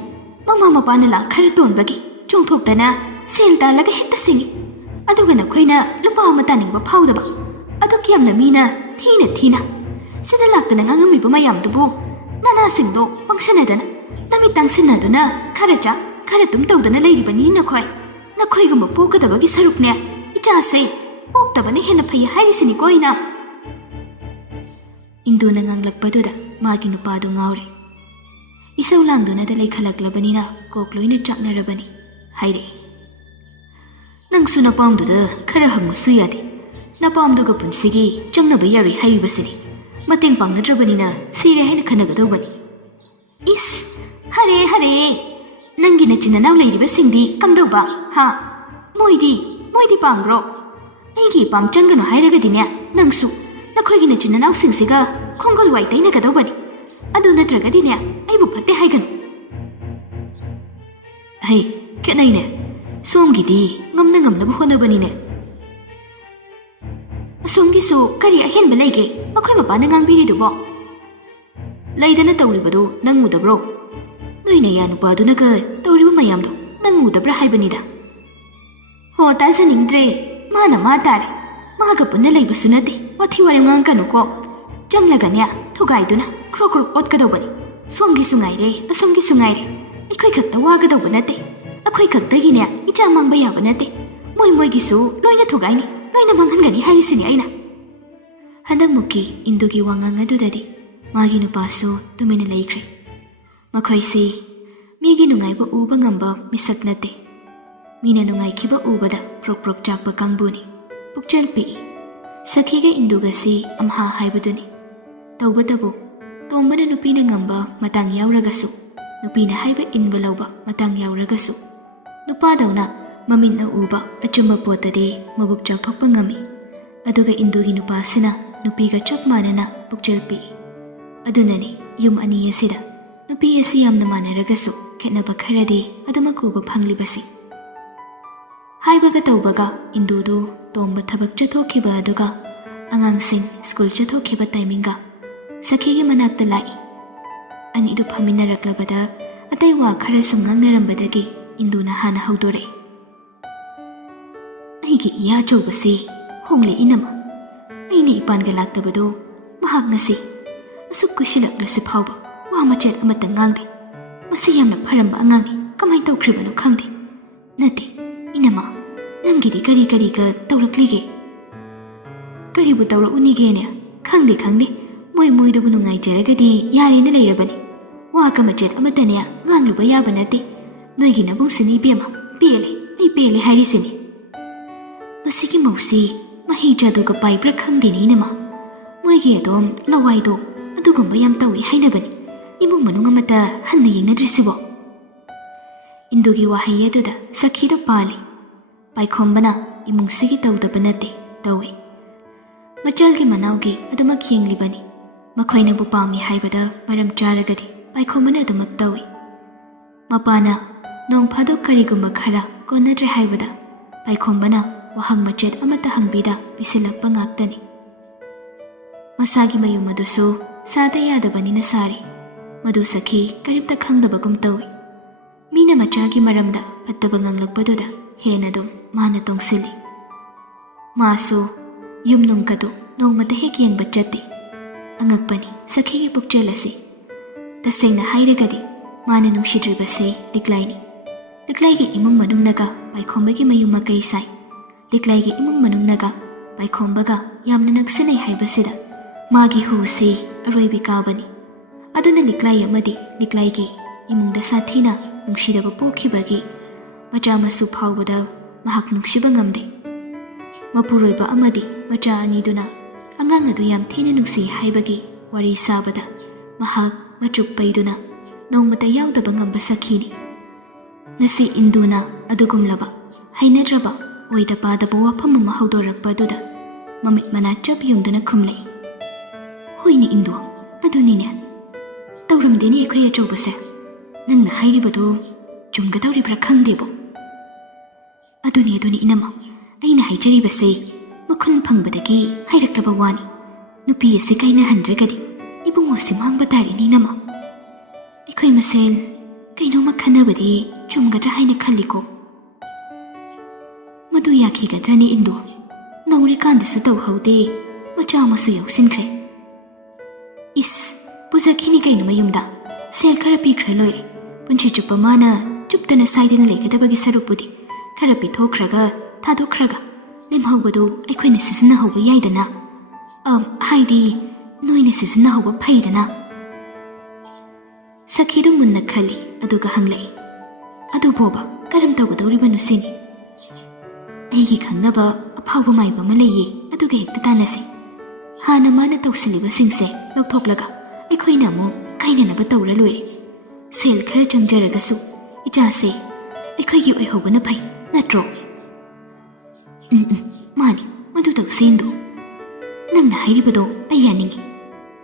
ꯃꯃꯥ ꯃꯄꯥꯅ ꯂꯥꯛ ꯈꯔ ꯇꯣꯟꯕꯒꯤ ꯆꯣꯡꯊꯣꯛꯇꯅ ꯁꯦꯜ ꯇꯥꯜꯂꯒ ꯍꯦꯛꯇ ꯁꯤꯡꯉꯤ, ꯑꯗꯨꯒ ꯅꯈꯣꯏꯅ ꯂꯨꯄꯥ ꯑꯃ ꯇꯥꯅꯤꯡꯕ ꯐꯥꯎꯗꯕ, ꯑꯗꯨꯛ ꯌꯥꯝꯅ ꯃꯤꯅ ꯊꯤꯅ ꯁꯤꯗ ꯂꯥꯛꯇꯅ ꯉꯥꯡꯉꯝꯃꯤꯕ ꯃꯌꯥꯝꯗꯨꯕꯨ ꯅꯅꯥꯁꯤꯡꯗꯣ ꯄꯪꯁꯟꯅꯗꯅ ꯅꯃꯤꯠ ꯇꯥꯡꯁꯤꯟꯅꯗꯨꯅ ꯈꯔ ꯆꯥ ꯈꯔ ꯇꯨꯝ ꯇꯧꯗꯅ ꯂꯩꯔꯤꯕꯅꯤ ꯅꯈꯣꯏꯒꯨꯝꯕ ꯄꯣꯛꯀꯗꯕꯒꯤ ꯁꯔꯨꯛꯅꯦ ꯏꯆꯥꯁꯦ ꯄꯣꯛꯇꯕꯅ ꯍꯦꯟꯅ ꯐꯩ ꯍꯥꯏꯔꯤꯁꯤꯅꯤꯀꯣ ꯑꯩꯅ꯫ ꯏꯟꯗꯨꯅ ꯉꯥꯡꯂꯛꯄꯗꯨꯗ ꯃꯥꯒꯤ ꯅꯨꯄꯥꯗꯨ ꯉꯥꯎꯔꯦ꯫ ꯏꯁꯧ ꯂꯥꯡꯗꯨꯅꯗ ꯂꯩꯈꯠꯂꯛꯂꯕꯅꯤꯅ ꯀꯣꯛ ꯂꯣꯏꯅ ꯆꯥꯛꯅꯔꯕꯅꯤ, ꯍꯥꯏꯔꯛꯏ꯫ ꯅꯪꯁꯨ ꯅꯄꯥꯝꯗꯨꯗ ꯈꯔ ꯍꯪꯉꯨꯁꯨ ꯌꯥꯗꯦ, ꯅꯄꯥꯝꯗꯨꯒ ꯄꯨꯟꯁꯤꯒꯤ ꯆꯪꯅꯕ ꯌꯥꯔꯣꯏ ꯍꯥꯏꯔꯤꯕꯁꯤꯅꯤ, ꯃꯇꯦꯡ ꯄꯥꯡꯅꯗ꯭ꯔꯕꯅꯤꯅ ꯁꯤꯔꯦ ꯍꯥꯏꯅ ꯈꯟꯅꯒꯗꯧꯕꯅꯤ꯫ ꯏꯁ, ꯍꯔꯦ ꯅꯪꯒꯤ ꯅꯆꯤꯟ ꯅꯅꯥꯎ ꯂꯩꯔꯤꯕꯁꯤꯡꯗꯤ ꯀꯝꯗꯧꯕ ꯍꯥ? ꯃꯣꯏꯗꯤ ꯄꯥꯡꯕ꯭ꯔꯣ? ꯑꯩꯒꯤ ꯏꯄꯥꯝ ꯆꯪꯒꯅꯨ ꯍꯥꯏꯔꯒꯗꯤꯅꯦ ꯅꯪꯁꯨ ꯅꯈꯣꯏꯒꯤ ꯅꯆꯤꯟ ꯅꯅꯥꯎꯁꯤꯡꯁꯤꯒ ꯈꯣꯡꯒꯣꯜ ꯋꯥꯏ ꯇꯩꯅꯒꯗꯧꯕꯅꯤ, ꯑꯗꯨ ꯅꯠꯇ꯭ꯔꯒꯗꯤꯅꯦ ꯑꯩꯕꯨ ꯐꯠꯇꯦ ꯍꯥꯏꯒꯅꯨ꯫ ꯍꯩ, ꯈꯦꯠꯅꯩꯅꯦ, ꯁꯣꯝꯒꯤꯗꯤ ꯉꯝꯅꯕ ꯍꯣꯠꯅꯕꯅꯤꯅꯦ꯫ ꯑꯁꯣꯝꯒꯤꯁꯨ ꯀꯔꯤ ꯑꯍꯦꯟꯕ ꯂꯩꯒꯦ ꯃꯈꯣꯏ ꯃꯄꯥꯅ ꯉꯥꯡꯕꯤꯔꯤꯗꯨꯕꯣ? ꯂꯩꯗꯅ ꯇꯧꯔꯤꯕꯗꯨ ꯅꯪ ꯎꯗꯕ꯭ꯔꯣ? ꯅꯣꯏ ꯅꯌꯥ ꯅꯨꯄꯥꯗꯨꯅꯒ ꯇꯧꯔꯤꯕ ꯃꯌꯥꯝꯗꯣ ꯅꯪ ꯎꯗꯕ꯭ꯔꯥ ꯍꯥꯏꯕꯅꯤꯗ꯫ ꯍꯣ, ꯇꯥꯖꯅꯤꯡꯗ꯭ꯔꯦ, ꯃꯥꯅ ꯃꯥ ꯇꯥꯔꯦ, ꯃꯥꯒ ꯄꯨꯟꯅ ꯂꯩꯕꯁꯨ ꯅꯠꯇꯦ, ꯋꯥꯊꯤ ꯋꯥꯔꯦꯝ ꯉꯥꯡꯀꯅꯨꯀꯣ꯫ ꯆꯪꯂꯒꯅꯦ ꯊꯨꯒꯥꯏꯗꯨꯅ ꯈ꯭ꯔꯣꯛ ꯑꯣꯠꯀꯗꯧꯕꯅꯤ, ꯁꯣꯝꯒꯤꯁꯨ ꯉꯥꯏꯔꯦ ꯑꯁꯣꯝꯒꯤꯁꯨ ꯉꯥꯏꯔꯦ, ꯑꯩꯈꯣꯏ ꯈꯛꯇ ꯋꯥꯒꯗꯧꯕ ꯅꯠꯇꯦ, ꯑꯩꯈꯣいꯈꯛꯇꯒꯤꯅꯦ ꯏꯆꯥ ꯃꯥꯡꯕ ꯌꯥꯕ ꯅꯠꯇꯦ, ꯃꯣꯏꯒꯤꯁꯨ ꯂꯣꯏꯅ ꯊꯨꯒꯥꯏꯅꯤ, ꯂꯣꯏꯅ ꯃꯥꯡꯍꯟꯒꯅꯤ ꯍꯥꯏꯔꯤꯁꯤꯅꯤ ꯑꯩꯅ꯫ ꯍꯟꯗꯛꯃꯨꯛꯀꯤ ꯏꯟꯗꯨꯒꯤ ꯋꯥꯉꯥꯡ ꯑꯗꯨꯗꯗꯤ ꯃꯥꯒꯤ ꯅꯨꯄꯥꯁꯨ ꯇꯨꯃꯤꯟꯅ ꯂꯩꯈ꯭ꯔꯦ꯫ ꯃꯈꯣꯏꯁꯤ ꯃꯤꯒꯤ ꯅꯨꯡꯉꯥꯏꯕ ꯎꯕ ꯉꯝꯕ ꯃꯤꯁꯛ ꯅꯠꯇꯦ, ꯃꯤꯅ ꯅꯨꯡꯉꯥꯏꯈꯤꯕ ꯎꯕꯗ ꯄ꯭ꯔꯣꯛ ꯆꯥꯛꯄ ꯀꯥꯡꯕꯨꯅꯤ, ꯄꯨꯛꯆꯦꯜ ꯄꯤꯛꯏ꯫ ꯁꯈꯤꯒ ꯏꯟꯗꯨꯒꯁꯤ ꯑꯝꯍꯥ ꯍꯥꯏꯕꯗꯨꯅꯤ꯫ ꯇꯧꯕꯇꯕꯨ ꯇꯣꯝꯕꯅ ꯅꯨꯄꯤꯅ ꯉꯝꯕ ꯃꯇꯥꯡ ꯌꯥꯎꯔꯒꯁꯨ, ꯅꯨꯄꯤꯅ ꯍꯥꯏꯕ ꯏꯟꯕ ꯂꯧꯕ ꯃꯇꯥꯡ ꯌꯥꯎꯔꯒꯁꯨ, ꯅꯨꯄꯥꯗꯧꯅ ꯃꯃꯤꯠꯅ ꯎꯕ ꯑꯆꯨꯝꯕ ꯄꯣꯠꯇꯗꯤ ꯃꯕꯨꯛ ꯆꯥꯎꯊꯣꯛꯄ ꯉꯝꯃꯤ, ꯑꯗꯨꯒ ꯏꯟꯗꯨꯒꯤ ꯅꯨꯄꯥꯁꯤꯅ ꯅꯨꯄꯤꯒ ꯆꯞ ꯃꯥꯟꯅꯅ ꯄꯨꯛꯆꯦꯜ ꯄꯤꯛꯏ꯫ ꯑꯗꯨꯅꯅꯤ ꯌꯨꯝ ꯑꯅꯤ ꯑꯁꯤꯗ ꯅꯨꯄꯤ ꯑꯁꯤ ꯌꯥꯝꯅ ꯃꯥꯟꯅꯔꯒꯁꯨ ꯈꯦꯠꯅꯕ ꯈꯔꯗꯤ ꯑꯗꯨꯃꯛ ꯎꯕ ꯐꯪꯂꯤꯕꯁꯤ꯫ ꯍꯥꯏꯕꯒ ꯇꯧꯕꯒ ꯏꯟꯗꯨꯗꯨ ꯇꯣꯝꯕ ꯊꯕꯛ ꯆꯠꯊꯣꯛꯈꯤꯕ ꯑꯗꯨꯒ ꯑꯉꯥꯡꯁꯤꯡ ꯁ꯭ꯀꯨꯜ ꯆꯠꯊꯣꯛꯈꯤꯕ ꯇꯥꯏꯃꯤꯡꯒ ꯁꯈꯤꯒꯤ ꯃꯅꯥꯛꯇ ꯂꯥꯛꯏ꯫ ꯑꯅꯤꯗꯨ ꯐꯝꯃꯤꯟꯅꯔꯛꯂꯕꯗ ꯑꯇꯩ ꯋꯥ ꯈꯔ ꯁꯨꯝ ꯉꯥꯡꯅꯔꯝꯕꯗꯒꯤ ꯏꯟꯗꯨꯅ ꯍꯥꯟꯅ ꯍꯧꯗꯣꯔꯛꯏ꯫ ꯑꯩꯒꯤ ꯏꯌꯥ ꯑꯆꯧꯕꯁꯤ ꯍꯣꯡꯂꯦ ꯏꯅꯝꯃ, ꯑꯩꯅ ꯏꯄꯥꯟꯒ ꯂꯥꯛꯇꯕꯗꯣ ꯃꯍꯥꯛ ꯉꯁꯤ ꯑꯁꯨꯛ ꯀꯨꯏꯁꯤꯜꯂꯛꯂꯁꯤ ꯐꯥꯎꯕ ꯋꯥ ꯃꯆꯦꯠ ꯑꯃꯠꯇ ꯉꯥꯡꯗꯦ꯫ ꯃꯁꯤ ꯌꯥꯝꯅ ꯐꯔꯝꯕ ꯑꯉꯥꯡꯅꯤ, ꯀꯃꯥꯏꯅ ꯇꯧꯈ꯭ꯔꯤꯕꯅꯣ ꯈꯪꯗꯦ꯫ ꯅꯠꯇꯦ ꯏꯅꯝꯃ, ꯅꯪꯒꯤꯗꯤ ꯀꯔꯤꯒ ꯇꯧꯔꯛꯂꯤꯒꯦ? ꯀꯔꯤꯕꯨ ꯇꯧꯔꯛꯎꯅꯤꯒꯦꯅꯦ? ꯈꯪꯗꯦ, ꯃꯣꯏꯗꯨꯕꯨ ꯅꯨꯡꯉꯥꯏꯖꯔꯒꯗꯤ ꯌꯥꯔꯦꯅ ꯂꯩꯔꯕꯅꯤ, ꯋꯥꯒ ꯃꯆꯦꯠ ꯑꯃꯠꯇꯅꯦ ꯉꯥꯡꯂꯨꯕ ꯌꯥꯕ ꯅꯠꯇꯦ꯫ ꯅꯣꯏꯒꯤ ꯅꯕꯨꯡꯁꯤꯅꯤ ꯏꯕꯦꯝꯃ, ꯑꯩ ꯄꯦꯜꯂꯦ ꯍꯥꯏꯔꯤꯁꯤꯅꯤ꯫ ꯃꯁꯤꯒꯤ ꯃꯧꯁꯤ ꯃꯍꯩ ꯖꯥꯗꯨꯒ ꯄꯥꯏꯕ꯭ꯔꯥ ꯈꯪꯗꯦꯅꯤ ꯏꯅꯝꯃ, ꯃꯣꯏꯒꯤ ꯑꯗꯣꯝ ꯂꯋꯥꯏꯗꯣ ꯑꯗꯨꯒꯨꯝꯕ ꯌꯥꯝ ꯇꯧꯏ ꯍꯥꯏꯅꯕꯅꯤ,ꯏꯃꯨꯡ ꯃꯅꯨꯡ ꯑꯃꯠꯇ ꯍꯟꯅ ꯌꯦꯡꯅꯗ꯭ꯔꯤꯁꯤꯕꯣ? ꯏꯟꯗꯨꯒꯤ ꯋꯥꯍꯩ ꯑꯗꯨꯗ ꯁꯈꯤꯗ ꯄꯥꯜꯂꯤ꯫ ꯄꯥꯏꯈꯣꯝꯕꯅ ꯏꯃꯨꯡꯁꯤꯒꯤ ꯇꯧꯗꯕ ꯅꯠꯇꯦ, ꯇꯧꯏ꯫ ꯃꯆꯜꯒꯤ ꯃꯅꯥꯎꯒꯤ ꯑꯗꯨꯃꯛ ꯌꯦꯡꯂꯤꯕꯅꯤ, ꯃꯈꯣꯏꯅꯕꯨ ꯄꯥꯝꯃꯤ ꯍꯥꯏꯕꯗ ꯃꯔꯝ ꯆꯥꯔꯒꯗꯤ ꯄꯥꯏꯈꯣꯝꯕꯅ ꯑꯗꯨꯃꯛ ꯇꯧꯏ꯫ ꯃꯄꯥꯅ ꯅꯣꯡ ꯐꯥꯗꯣꯛ ꯀꯔꯤꯒꯨꯝꯕ ꯈꯔ ꯀꯣꯟꯅꯗ꯭ꯔꯦ ꯍꯥꯏꯕꯗ ꯄꯥꯏꯈꯣꯝꯕꯅ ꯋꯥꯍꯪ ꯃꯆꯦꯠ ꯑꯃꯠꯇ ꯍꯪꯕꯤꯗ ꯄꯤꯁꯤꯜꯂꯛꯄ ꯉꯥꯛꯇꯅꯤ꯫ ꯃꯁꯥꯒꯤ ꯃꯌꯨꯝ ꯑꯗꯨꯁꯨ ꯁꯥꯗ ꯌꯥꯗꯕꯅꯤꯅ ꯁꯥꯔꯤ, ꯃꯗꯨ ꯁꯈꯤ ꯀꯔꯤꯝꯇ ꯈꯪꯗꯕꯒꯨꯝ ꯇꯧꯏ꯫ ꯃꯤꯅ ꯃꯆꯥꯒꯤ ꯃꯔꯝꯗ ꯐꯠꯇꯕ ꯉꯥꯡꯂꯛꯄꯗꯨꯗ ꯍꯦꯟꯅ ꯑꯗꯨꯝ ꯃꯥꯅ ꯇꯣꯡꯁꯤꯜꯂꯤ꯫ ꯃꯥꯁꯨ ꯌꯨꯝ ꯅꯨꯡꯒꯗꯣ ꯅꯣꯡꯃꯇ ꯍꯦꯛ ꯌꯦꯡꯕ ꯆꯠꯇꯦ꯫ ꯑꯉꯛꯄꯅꯤ ꯁꯈꯤꯒꯤ ꯄꯨꯛꯆꯦꯜ ꯑꯁꯤ꯫ ꯇꯁꯦꯡꯅ ꯍꯥꯏꯔꯒꯗꯤ ꯃꯥꯅ ꯅꯨꯡꯁꯤꯗ꯭ꯔꯤꯕꯁꯤ ꯂꯤꯛꯂꯥꯏꯅꯤ꯫ ꯂꯤꯛꯂꯥꯏꯒꯤ ꯏꯃꯨꯡ ꯃꯅꯨꯡꯅꯒ ꯄꯥꯏꯈꯣꯝꯕꯒꯤ ꯃꯌꯨꯝ ꯃꯀꯩ ꯁꯥꯏ, ꯂꯤꯛꯂꯥꯏꯒꯤ ꯏꯃꯨꯡ ꯃꯅꯨꯡꯅꯒ ꯄꯥꯏꯈꯣꯝꯕꯒ ꯌꯥꯝꯅ ꯅꯛꯁꯤꯟꯅꯩ ꯍꯥꯏꯕꯁꯤꯗ ꯃꯥꯒꯤ ꯍꯨꯁꯤ ꯑꯔꯣꯏꯕꯤ ꯀꯥꯕꯅꯤ꯫ ꯑꯗꯨꯅ ꯂꯤꯛꯂꯥꯏ ꯑꯃꯗꯤ ꯂꯤꯛꯂꯥꯏꯒꯤ ꯏꯃꯨꯡꯗ ꯁꯥꯊꯤꯅ ꯅꯨꯡꯁꯤꯗꯕ ꯄꯣꯛꯈꯤꯕꯒꯤ ꯃꯆꯥ ꯃꯁꯨ ꯐꯥꯎꯕꯗ ꯃꯍꯥꯛ ꯅꯨꯡꯁꯤꯕ ꯉꯝꯗꯦ꯫ ꯃꯄꯨꯔꯣꯏꯕ ꯑꯃꯗꯤ ꯃꯆꯥ ꯑꯅꯤꯗꯨꯅ ꯑꯉꯥꯡ ꯑꯗꯨ ꯌꯥꯝ ꯊꯤꯅ ꯅꯨꯡꯁꯤ ꯍꯥꯏꯕꯒꯤ ꯋꯥꯔꯤ ꯁꯥꯕꯗ ꯃꯍꯥꯛ ꯃꯆꯨꯞ ꯄꯩꯗꯨꯅ ꯅꯣꯡꯃꯇ ꯌꯥꯎꯗꯕ ꯉꯝꯕ ꯁꯈꯤꯅꯤ꯫ ꯉꯁꯤ ꯏꯟꯗꯨꯅ ꯑꯗꯨꯒꯨꯝꯂꯕ ꯍꯩꯅꯗ꯭ꯔꯕ ꯑꯣꯏꯗ ꯄꯥꯗꯕ ꯋꯥꯐꯝ ꯑꯃ ꯍꯧꯗꯣꯔꯛꯄ ꯑꯗꯨꯗ ꯃꯃꯤꯠ ꯃꯅꯥ ꯆꯞ ꯌꯨꯡꯗꯨꯅ ꯈꯨꯝꯂꯛꯏ꯫ ꯍꯣꯏꯅꯦ ꯏꯟꯗꯨ, ꯑꯗꯨꯅꯤꯅꯦ, ꯇꯧꯔꯝꯗꯦꯅꯦ ꯑꯩꯈꯣꯏ ꯑꯆꯧꯕꯁꯦ, ꯅꯪꯅ ꯍꯥꯏꯔꯤꯕꯗꯨ ꯆꯨꯝꯒꯗꯧꯔꯤꯕ꯭ꯔꯥ ꯈꯪꯗꯦꯕꯣ꯫ ꯑꯗꯨꯅꯤ ꯏꯅꯝꯃ, ꯑꯩꯅ ꯍꯥꯏꯖꯔꯤꯕꯁꯦ ꯃꯈꯨꯟ ꯐꯪꯕꯗꯒꯤ ꯍꯥꯏꯔꯛꯂꯕ ꯋꯥꯅꯤ. ꯅꯨꯄꯤ ꯑꯁꯤ ꯀꯥꯏꯅꯍꯟꯗ꯭ꯔꯒꯗꯤ ꯏꯕꯨꯡꯉꯣꯁꯤ ꯃꯥꯡꯕ ꯇꯥꯔꯦꯅꯦ ꯏꯅꯝꯃ. ꯑꯩꯈꯣꯏ ꯃꯁꯦꯟ ꯀꯩꯅꯣꯝꯃ ꯈꯟꯅꯕꯗꯤ ꯆꯨꯝꯒꯗ꯭ꯔꯥ ꯍꯥꯏꯅ ꯈꯜꯂꯤꯀꯣ. ꯃꯗꯨ ꯌꯥꯈꯤꯒꯗ꯭ꯔꯅꯤ ꯏꯟꯗꯨ? ꯅꯧꯔꯤꯀꯥꯟꯗꯁꯨ ꯇꯧꯍꯧꯗꯦ, ꯃꯆꯥ ꯑꯃꯁꯨ ꯌꯥꯎꯁꯤꯟꯈ꯭ꯔꯦ. ꯏꯁ, ꯄꯨꯖꯈꯤꯅꯤ ꯀꯩꯅꯣ ꯃꯌꯨꯝꯗ. ꯁꯦꯜ ꯈꯔ ꯄꯤꯈ꯭ꯔ ꯂꯣꯏꯔꯦ. ꯄꯨꯟꯁꯤ ꯆꯨꯞꯄ ꯃꯥꯅ ꯆꯨꯞꯇꯅ ꯁꯥꯏꯗꯅ ꯂꯩꯒꯗꯕꯒꯤ ꯁꯔꯨꯛꯄꯨꯗꯤ ꯈꯔ ꯄꯤꯊꯣꯛꯈ꯭ꯔꯒ ꯊꯥꯗꯣꯛꯈ꯭ꯔꯒ ꯂꯦꯝꯍꯧꯕꯗꯨ ꯑꯩꯈꯣꯏꯅ ꯁꯤꯖꯤꯟꯅꯍꯧꯕ ꯌꯥꯏꯗꯅ. ꯍꯥꯏꯗꯤ ꯅꯣꯏꯅ ꯁꯤꯖꯤꯟꯅꯍꯧꯕ ꯐꯩꯗꯅ. ꯁꯈꯤꯗꯨ ꯃꯨꯟꯅ ꯈꯜꯂꯤ, ꯑꯗꯨꯒ ꯍꯪꯂꯛꯏ. ꯑꯗꯨꯕꯣꯕ ꯀꯔꯝ ꯇꯧꯒꯗꯧꯔꯤꯕꯅꯣ ꯁꯤꯅꯤ? ꯑꯩꯒꯤ ꯈꯪꯅꯕ ꯑꯐꯥꯎꯕ ꯃꯥꯏꯕ ꯑꯃ ꯂꯩꯌꯦ, ꯑꯗꯨꯒ ꯍꯦꯛꯇ ꯇꯥꯟꯅꯁꯤ. ꯍꯥꯟꯅ ꯃꯥꯅ ꯇꯧꯁꯤꯜꯂꯤꯕꯁꯤꯡꯁꯦ ꯂꯧꯊꯣꯛꯂꯒ ꯑꯩꯈꯣꯏꯅ ꯑꯃꯨꯛ ꯀꯥꯏꯅꯅꯕ ꯇꯧꯔ ꯂꯣꯏꯔꯦ. ꯁꯦꯜ ꯈꯔ ꯆꯪꯖꯔꯒꯁꯨ ꯏꯆꯥꯁꯦ ꯑꯩꯈꯣꯏꯒꯤ ꯑꯣꯏꯍꯧꯕꯅ ꯐꯩ, ꯅꯠꯇ꯭ꯔꯣ? ꯃꯥꯅꯤ, ꯃꯗꯨ ꯇꯧꯁꯤ ꯏꯟꯗꯨ. ꯅꯪꯅ ꯍꯥꯏꯔꯤꯕꯗꯣ ꯑꯩ ꯌꯥꯅꯤꯡꯉꯤ.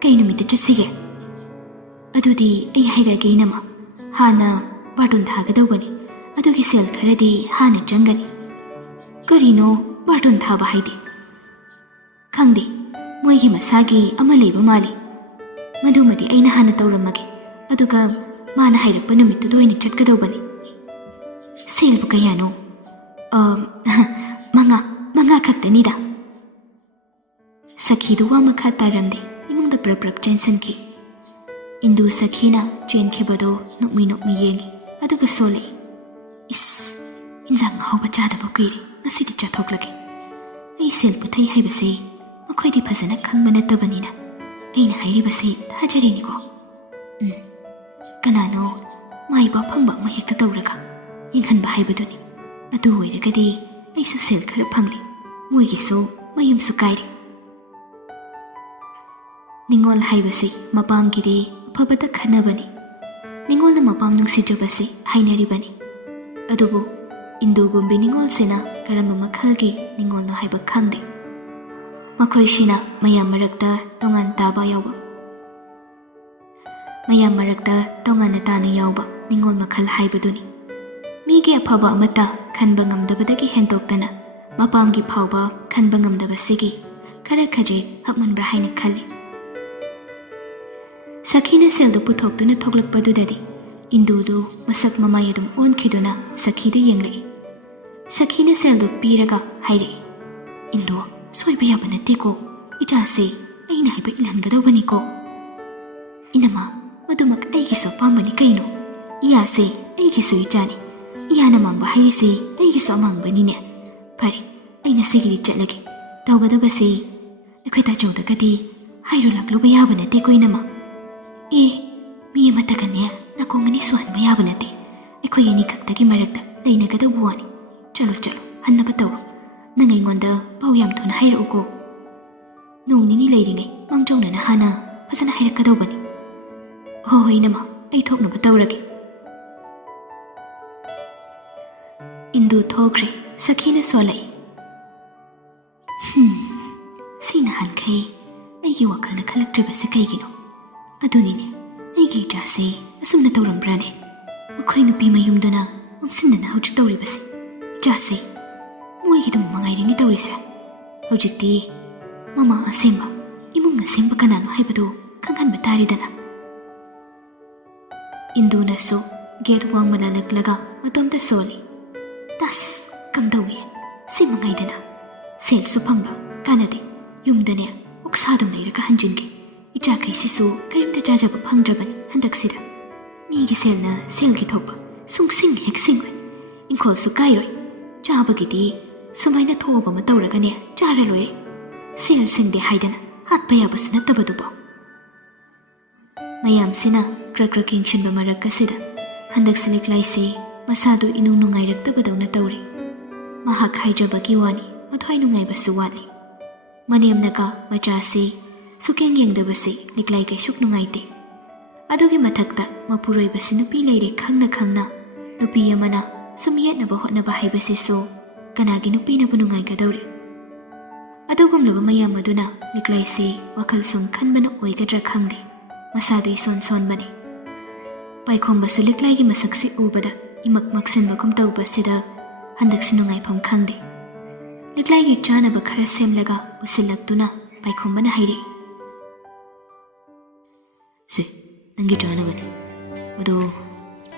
ꯀꯩ ꯅꯨꯃꯤꯠꯇ ꯆꯠꯁꯤꯒꯦ? ꯑꯗꯨꯗꯤ ꯑꯩ ꯍꯥꯏꯔꯛꯑꯒꯦ ꯏꯅꯝꯃ. ꯍꯥꯟꯅ ꯕꯥꯔꯇꯣꯟ ꯊꯥꯒꯗꯧꯕꯅꯤ, ꯑꯗꯨꯒꯤ ꯁꯦꯜ ꯈꯔꯗꯤ ꯍꯥꯟꯅ ꯆꯪꯒꯅꯤ. ꯀꯔꯤꯅꯣ ꯕꯥꯔꯇꯣꯟ ꯊꯥꯕ ꯍꯥꯏꯗꯤ? ꯈꯪꯗꯦ, ꯃꯣꯏꯒꯤ ꯃꯁꯥꯒꯤ ꯑꯃ ꯂꯩꯕ ꯃꯥꯜꯂꯤ. ꯃꯗꯨꯃꯗꯤ ꯑꯩꯅ ꯍꯥꯟꯅ ꯇꯧꯔꯝꯃꯒꯦ, ꯑꯗꯨꯒ ꯃꯥꯅ ꯍꯥꯏꯔꯛꯄ ꯅꯨꯃꯤꯠꯇꯨꯗ ꯑꯣꯏꯅ ꯆꯠꯀꯗꯧꯕꯅꯤ. ꯁꯦꯜꯕꯨ ꯀꯌꯥꯅꯣ? ꯃꯉꯥ ꯈꯛꯇꯅꯤꯗ. ꯁꯈꯤꯗꯨ ꯋꯥ ꯃꯈꯥ ꯇꯥꯔꯝꯗꯦ, ꯏꯃꯨꯡꯗ ꯄ꯭ꯔꯞ ꯆꯦꯟꯁꯤꯟꯈꯤ. ꯏꯟꯗꯨ ꯁꯈꯤꯅ ꯆꯦꯟꯈꯤꯕꯗꯣ ꯅꯣꯛꯃꯤ ꯌꯦꯡꯉꯤ, ꯑꯗꯨꯒ ꯁꯣꯜꯂꯛꯏ. ꯏꯁ, ꯏꯟꯖꯥꯡ ꯑꯍꯥꯎꯕ ꯆꯥꯗꯕ ꯀꯨꯏꯔꯦ, ꯉꯁꯤꯗꯤ ꯆꯥꯊꯣꯛꯂꯒꯦ. ꯑꯩ ꯁꯦꯜ ꯄꯨꯊꯩ ꯍꯥꯏꯕꯁꯦ ꯃꯈꯣꯏꯗꯤ ꯐꯖꯅ ꯈꯪꯕ ꯅꯠꯇꯕꯅꯤꯅ ꯑꯩꯅ ꯍꯥꯏꯔꯤꯕꯁꯤ ꯊꯥꯖꯔꯤꯅꯤꯀꯣ. ꯀꯅꯥꯅꯣ ꯃꯥꯏꯕ ꯐꯪꯕ ꯑꯃ ꯍꯦꯛꯇ ꯇꯧꯔꯒ ꯌꯦꯡꯍꯟꯕ ꯍꯥꯏꯕꯗꯨꯅꯤ. ꯑꯗꯨ ꯑꯣꯏꯔꯒꯗꯤ ꯑꯩꯁꯨ ꯁꯦꯜ ꯈꯔ ꯐꯪꯂꯤ, ꯃꯣꯏꯒꯤꯁꯨ ꯃꯌꯨꯝꯁꯨ ꯀꯥꯏꯔꯤ. ꯅꯤꯡꯉꯣꯜ ꯍꯥꯏꯕꯁꯤ ꯃꯄꯥꯝꯒꯤꯗꯤ ꯑꯐꯕꯇ ꯈꯟꯅꯕꯅꯤ. ꯅꯤꯡꯉꯣꯜꯅ ꯃꯄꯥꯝ ꯅꯨꯡꯁꯤꯖꯕꯁꯤ ꯍꯥꯏꯅꯔꯤꯕꯅꯤ. ꯑꯗꯨꯕꯨ ꯏꯟꯗꯨꯒꯨꯝꯕꯤ ꯅꯤꯡꯉꯣꯜꯁꯤꯅ ꯀꯔꯝꯕ ꯃꯈꯜꯒꯤ ꯅꯤꯡꯉꯣꯜꯅꯣ ꯍꯥꯏꯕ ꯈꯪꯗꯦ. ꯃꯈꯣꯏꯁꯤꯅ ꯃꯌꯥꯝ ꯃꯔꯛꯇ ꯇꯣꯉꯥꯟ ꯇꯥꯕ ꯌꯥꯎꯕ, ꯃꯌꯥꯝ ꯃꯔꯛꯇ ꯇꯣꯉꯥꯟꯅ ꯇꯥꯅ ꯌꯥꯎꯕ ꯅꯤꯡꯉꯣꯜ ꯃꯈꯜ ꯍꯥꯏꯕꯗꯨꯅꯤ. ꯃꯤꯒꯤ ꯑꯐꯕ ꯑꯃꯠꯇ ꯈꯟꯕ ꯉꯝꯗꯕꯗꯒꯤ ꯍꯦꯟꯗꯣꯛꯇꯅ ꯃꯄꯥꯝꯒꯤ ꯐꯥꯎꯕ ꯈꯟꯕ ꯉꯝꯗꯕꯁꯤꯒꯤ ꯈꯔ ꯈꯖꯤꯛ ꯍꯛꯃꯟꯕ꯭ꯔꯥ ꯍꯥꯏꯅ ꯈꯜꯂꯤ. ꯁꯈꯤꯅ ꯁꯦꯜꯗꯨ ꯄꯨꯊꯣꯛꯇꯨꯅ ꯊꯣꯛꯂꯛꯄꯗꯨꯗꯗꯤ ꯏꯟꯗꯨꯗꯨ ꯃꯁꯛ ꯃꯃꯥꯏ ꯑꯗꯨꯝ ꯑꯣꯟꯈꯤꯗꯨꯅ ꯁꯈꯤꯗ ꯌꯦꯡꯂꯛꯏ. ꯁꯈꯤꯅ ꯁꯦꯜꯗꯨ ꯄꯤꯔꯒ ꯍꯥꯏꯔꯛꯏ. ꯏꯟꯗꯨ, ꯁꯣꯏꯕ ꯌꯥꯕ ꯅꯠꯇꯦꯀꯣ. ꯏꯆꯥꯁꯦ ꯑꯩꯅ ꯍꯥꯏꯕ ꯏꯜꯍꯟꯒꯗꯧꯕꯅꯤꯀೋ. ꯏꯅꯝꯃ, ꯃꯗꯨꯃꯛ ꯑꯩꯒꯤꯁꯨ ꯑꯄꯥꯝꯕꯅꯤ ꯀꯩꯅꯣ. ꯏꯌꯥꯁꯦ ꯑꯩꯒꯤꯁꯨ ꯏꯆꯥꯅꯤ. ꯏꯌꯥꯅ ꯃꯥꯡꯕ ꯍꯥꯏꯔꯤꯁꯦ ꯑꯩꯒꯤꯁꯨ ꯑꯃꯥꯡꯕꯅꯤꯅꯦ. ꯐꯔꯦ, ꯑꯩꯅ ꯁꯤꯒꯤꯗꯤ ꯆꯠꯂꯒꯦ. ꯇꯧꯒꯗꯕꯁꯦ ꯑꯩꯈꯣꯏ ꯇꯥꯆꯧꯗꯒꯗꯤ ꯍꯥꯏꯔꯨ ꯂꯥꯛꯂꯨꯕ ꯌꯥꯕ ꯅꯠꯇꯦꯀꯣ ꯏꯅꯝꯃ. ꯃꯤ ꯑꯃꯠꯇꯒꯅꯦ ꯅꯥꯀꯣꯡ ꯑꯅꯤ ꯁꯨꯍꯟꯕ ꯌꯥꯕ ꯅꯠꯇꯦ. ꯑꯩꯈꯣꯏ ꯑꯅꯤ ꯈꯛꯇꯒꯤ ꯃꯔꯛꯇ ꯂꯩꯅꯒꯗꯧꯕ ꯋꯥꯅꯤ. ꯆꯠꯂꯣ, ꯍꯟꯅꯕ ꯇꯧꯔꯣ. ꯅꯪ ꯑꯩꯉꯣꯟꯗ ꯄꯥꯎ ꯌꯥꯝ ꯊꯨꯅ ꯍꯥꯏꯔꯛꯎꯀꯣ. ꯅꯣꯡ ꯅꯤꯅꯤ ꯂꯩꯔꯤꯉꯩ ꯃꯥꯡꯖꯧꯅꯅ ꯍꯥꯟꯅ ꯐꯖꯅ ꯍꯥꯏꯔꯛꯀꯗꯧꯕꯅꯤ. ꯍꯣꯏ ꯏꯅꯝꯃ, ꯑꯩ ꯊꯣꯛꯅꯕ ꯇꯧꯔꯒꯦ. ꯏꯟꯗꯨ ꯊꯣꯛꯈ꯭ꯔꯦ. ꯁꯈꯤꯅ ꯁꯣꯜꯂꯛꯏ. ꯁꯤ ꯅꯍꯥꯟꯈꯩ ꯑꯩꯒꯤ ꯋꯥꯈꯜꯗ ꯈꯜꯂꯛꯇ꯭ꯔꯤꯕꯁꯦ ꯀꯩꯒꯤꯅꯣ? ꯑꯗꯨꯅꯤꯅꯦ, ꯑꯩꯒꯤ ꯏꯆꯥꯁꯦ ꯑꯁꯨꯝꯅ ꯇꯧꯔꯝꯕ꯭ꯔꯥꯅꯦ? ꯃꯈꯣꯏ ꯅꯨꯄꯤ ꯃꯌꯨꯝꯗꯨꯅ ꯃꯝꯁꯤꯟꯗꯅ ꯍꯧꯖꯤꯛ ꯇꯧꯔꯤꯕꯁꯦ. ꯏꯆꯥꯁꯦ ꯃꯣꯏꯒꯤꯗꯃꯛ ꯃꯉꯥꯏꯔꯦꯅꯤ ꯇꯧꯔꯤꯁꯦ. ꯍꯧꯖꯤꯛꯇꯤ ꯃꯃꯥ ꯑꯁꯦꯡꯕ, ꯏꯃꯨꯡ ꯑꯁꯦꯡꯕ ꯀꯅꯥꯅꯣ ꯍꯥꯏꯕꯗꯨ ꯈꯪꯍꯟꯕ ꯇꯥꯔꯤꯗꯅ. ꯏꯟꯗꯨꯅꯁꯨ ꯒꯦꯠ ꯋꯥꯡꯃ ꯂꯥꯜꯂꯛꯂꯒ ꯃꯇꯣꯝꯇ ꯁꯣꯜꯂꯤ. ꯇꯁ, ꯀꯝꯗꯧꯏ? ꯁꯤ ꯃꯉꯥꯏꯗꯅ. ꯁꯦꯜꯁꯨ ꯐꯪꯕ ꯀꯥꯟꯅꯗꯦ. ꯌꯨꯝꯗꯅꯦ ꯑꯣꯛꯁꯥꯗꯨꯝ ꯂꯩꯔꯒ ꯍꯟꯖꯤꯟꯒꯦ. ꯏꯆꯥꯈꯩꯁꯤꯁꯨ ꯀꯔꯤꯝꯇ ꯆꯥꯖꯕ ꯐꯪꯗ꯭ꯔꯕꯅꯤ ꯍꯟꯗꯛꯁꯤꯗ. ꯃꯤꯒꯤ ꯁꯦꯜꯅ ꯁꯦꯜꯒꯤ ꯊꯣꯛꯄ ꯁꯨꯡꯁꯤꯡ ꯍꯦꯛ ꯁꯤꯡꯉꯣꯏ. ꯏꯪꯈꯣꯜꯁꯨ ꯀꯥꯏꯔꯣꯏ. ꯆꯥꯕꯒꯤꯗꯤ ꯁꯨꯃꯥꯏꯅ ꯊꯣꯛꯑꯕ ꯑꯃ ꯇꯧꯔꯒꯅꯦ ꯆꯥꯔ ꯂꯣꯏꯔꯦ. ꯁꯦꯜ ꯁꯤꯡꯗꯦ ꯍꯥꯏꯗꯅ ꯍꯥꯠꯄ ꯌꯥꯕꯁꯨ ꯅꯠꯇꯕꯗꯨꯕꯣ. ꯃꯌꯥꯝꯁꯤꯅ ꯀ꯭ꯔꯛ ꯌꯦꯡꯁꯤꯟꯕ ꯃꯔꯛꯀꯁꯤꯗ ꯍꯟꯗꯛꯁꯤ ꯂꯤꯛꯂꯥꯏꯁꯤ ꯃꯁꯥꯗꯨ ꯏꯅꯨꯡ ꯅꯨꯡꯉꯥꯏꯔꯛꯇꯕꯗꯧꯅ ꯇꯧꯔꯤ. ꯃꯍꯥꯛ ꯍꯥꯏꯖꯕꯒꯤ ꯋꯥꯅꯤ, ꯃꯊ꯭ꯋꯥꯏ ꯅꯨꯡꯉꯥꯏꯕꯁꯨ ꯋꯥꯠꯂꯤ. ꯃꯅꯦꯝꯅꯒ ꯃꯆꯥꯁꯤ ꯁꯨꯛꯌꯦꯡ ꯌꯦꯡꯗꯕꯁꯤ ꯂꯤꯛꯂꯥꯏ ꯀꯩꯁꯨꯛ ꯅꯨꯡꯉꯥꯏꯇꯦ. ꯑꯗꯨꯒꯤ ꯃꯊꯛꯇ ꯃꯄꯨꯔꯣꯏꯕꯁꯤ ꯅꯨꯄꯤ ꯂꯩꯔꯦ ꯈꯪꯅ ꯅꯨꯄꯤ ꯑꯃꯅ ꯁꯨꯝ ꯌꯦꯠꯅꯕ ꯍꯣꯠꯅꯕ ꯍꯥꯏꯕꯁꯤꯁꯨ ꯀꯅꯥꯒꯤ ꯅꯨꯄꯤꯅꯕꯨ ꯅꯨꯡꯉꯥꯏꯒꯗꯧꯔꯤ? ꯑꯗꯨꯒꯨꯝꯂꯕ ꯃꯌꯥꯝ ꯑꯗꯨꯅ ꯂꯤꯛꯂꯥꯏꯁꯤ ꯋꯥꯈꯜ ꯁꯨꯝ ꯈꯟꯕꯅ ꯑꯣꯏꯒꯗ꯭ꯔꯥ ꯈꯪꯗꯦ. ꯃꯁꯥꯗꯨ ꯏꯁꯣꯟ ꯁꯣꯟꯕꯅꯤ. ꯄꯥꯏꯈꯣꯝꯕꯁꯨ ꯂꯤꯛꯂꯥꯏꯒꯤ ꯃꯁꯛꯁꯤ ꯎꯕꯗ ꯏꯃꯛ ꯃꯛꯁꯤꯟꯕꯒꯨꯝ ꯇꯧꯕꯁꯤꯗ ꯍꯟꯗꯛꯁꯤ ꯅꯨꯡꯉꯥꯏꯐꯝ ꯈꯪꯗꯦ꯫ ꯂꯤꯛꯂꯥꯏꯒꯤ ꯆꯥꯅꯕ ꯈꯔ ꯁꯦꯝꯂꯒ ꯄꯨꯁꯤꯜꯂꯛꯇꯨꯅ ꯄꯥꯏꯈꯣꯝꯕꯅ ꯍꯥꯏꯔꯛꯏ, "ꯁꯦ, ꯅꯪꯒꯤ ꯆꯥꯅꯕꯅꯤ꯫ ꯑꯗꯣ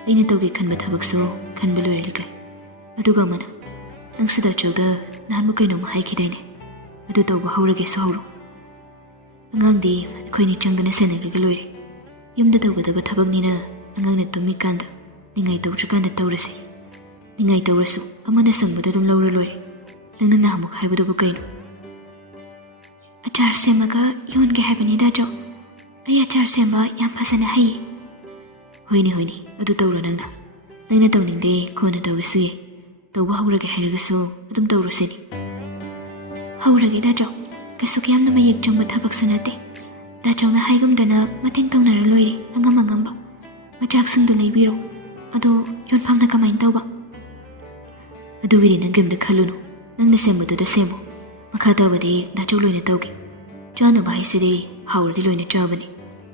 ꯑꯩꯅ ꯇꯧꯒꯦ ꯈꯟꯕ ꯊꯕꯛꯁꯨ ꯈꯟꯕ ꯂꯣꯏꯔꯦ ꯂꯤꯛꯂꯥꯏ꯫ ꯑꯗꯨꯒ ꯑꯃꯅ, ꯅꯪꯁꯨ ꯗꯥꯆꯧꯗ ꯅꯍꯥꯟꯃꯨꯛ ꯀꯩꯅꯣꯝꯃ ꯍꯥꯏꯈꯤꯗꯥꯏꯅꯦ? ꯑꯗꯨ ꯇꯧꯕ ꯍꯧꯔꯒꯦꯁꯨ ꯍꯧꯔꯣ꯫ ꯑꯉꯥꯡꯗꯤ ꯑꯩꯈꯣꯏꯅꯤ ꯆꯪꯗꯅ ꯁꯦꯟꯅꯔꯒ ꯂꯣꯏꯔꯦ꯫ ꯌꯨꯝꯗ ꯇꯧꯒꯗꯕ ꯊꯕꯛꯅꯤꯅ ꯑꯉꯥꯡꯅ ꯇꯨꯝꯃꯤꯀꯥꯟꯗ ꯅꯤꯡꯉꯥꯏ ꯇꯧꯗ꯭ꯔꯀꯥꯟꯗ ꯇꯧꯔꯁꯤ꯫ ꯅꯤꯡꯉꯥꯏ ꯇꯧꯔꯁꯨ ꯑꯃꯅ ꯁꯪꯕꯗ ꯑꯗꯨꯝ ꯂꯧꯔ ꯂꯣꯏꯔꯦ꯫ ꯅꯪꯅ ꯅꯍꯥꯟꯃꯨꯛ ꯍꯥꯏꯕꯗꯨꯕꯨ ꯀꯩꯅꯣ?" "ꯑꯆꯥꯔ ꯁꯦꯝꯃꯒ ꯌꯣꯟꯒꯦ ꯍꯥꯏꯕꯅꯤ ꯗꯥꯆꯧ꯫ ꯑꯩ ꯑꯆꯥꯔ ꯁꯦꯝꯕ ꯌꯥꯝ ꯐꯖꯅ ꯍꯩꯌꯦ." "ꯍꯣꯏꯅꯦ ꯍꯣꯏꯅꯦ, ꯑꯗꯨ ꯇꯧꯔꯣ ꯅꯪꯅ ꯇꯧꯅꯤꯡꯗꯦ ꯀꯣꯟꯅ ꯇꯧꯒꯦꯁꯨ ꯌꯥꯏ꯫ ꯇꯧꯕ ꯍꯧꯔꯒꯦ ꯍꯥꯏꯔꯒꯁꯨ ꯑꯗꯨꯝ ꯇꯧꯔꯁꯤꯅꯤ." "ꯍꯧꯔꯒꯦ ꯗꯥꯆꯧ, ꯀꯩꯁꯨ ꯌꯥꯝꯅ ꯃꯌꯦꯛ ꯆꯪꯕ ꯊꯕꯛꯁꯨ ꯅꯠꯇꯦ꯫ ꯗꯥꯆꯧꯅ ꯍꯥꯏꯒꯨꯝꯗꯅ ꯃꯇꯦꯡ ꯇꯧꯅꯔ ꯂꯣꯏꯔꯦ ꯑꯉꯝꯕ꯫ ꯃꯆꯥꯛꯁꯤꯡꯗꯨ ꯂꯩꯕꯤꯔꯣ꯫ ꯑꯗꯣ ꯌꯣꯟꯐꯝꯅ ꯀꯃꯥꯏꯅ ꯇꯧꯕ?" "ꯑꯗꯨꯒꯤꯗꯤ ꯅꯪ ꯀꯩꯝꯇ ꯈꯜꯂꯨꯅꯨ. ꯅꯪꯅ ꯁꯦꯝꯕꯗꯨꯗ ꯁꯦꯝꯃꯨ. ꯃꯈꯥ ꯇꯥꯕꯗꯤ ꯗꯥꯆꯧ ꯂꯣꯏꯅ ꯇꯧꯒꯦ. ꯆꯥꯅꯕ ꯍꯥꯏꯁꯤꯗꯤ ꯍꯥꯎꯔꯗꯤ ꯂꯣꯏꯅ ꯆꯥꯕꯅꯤ.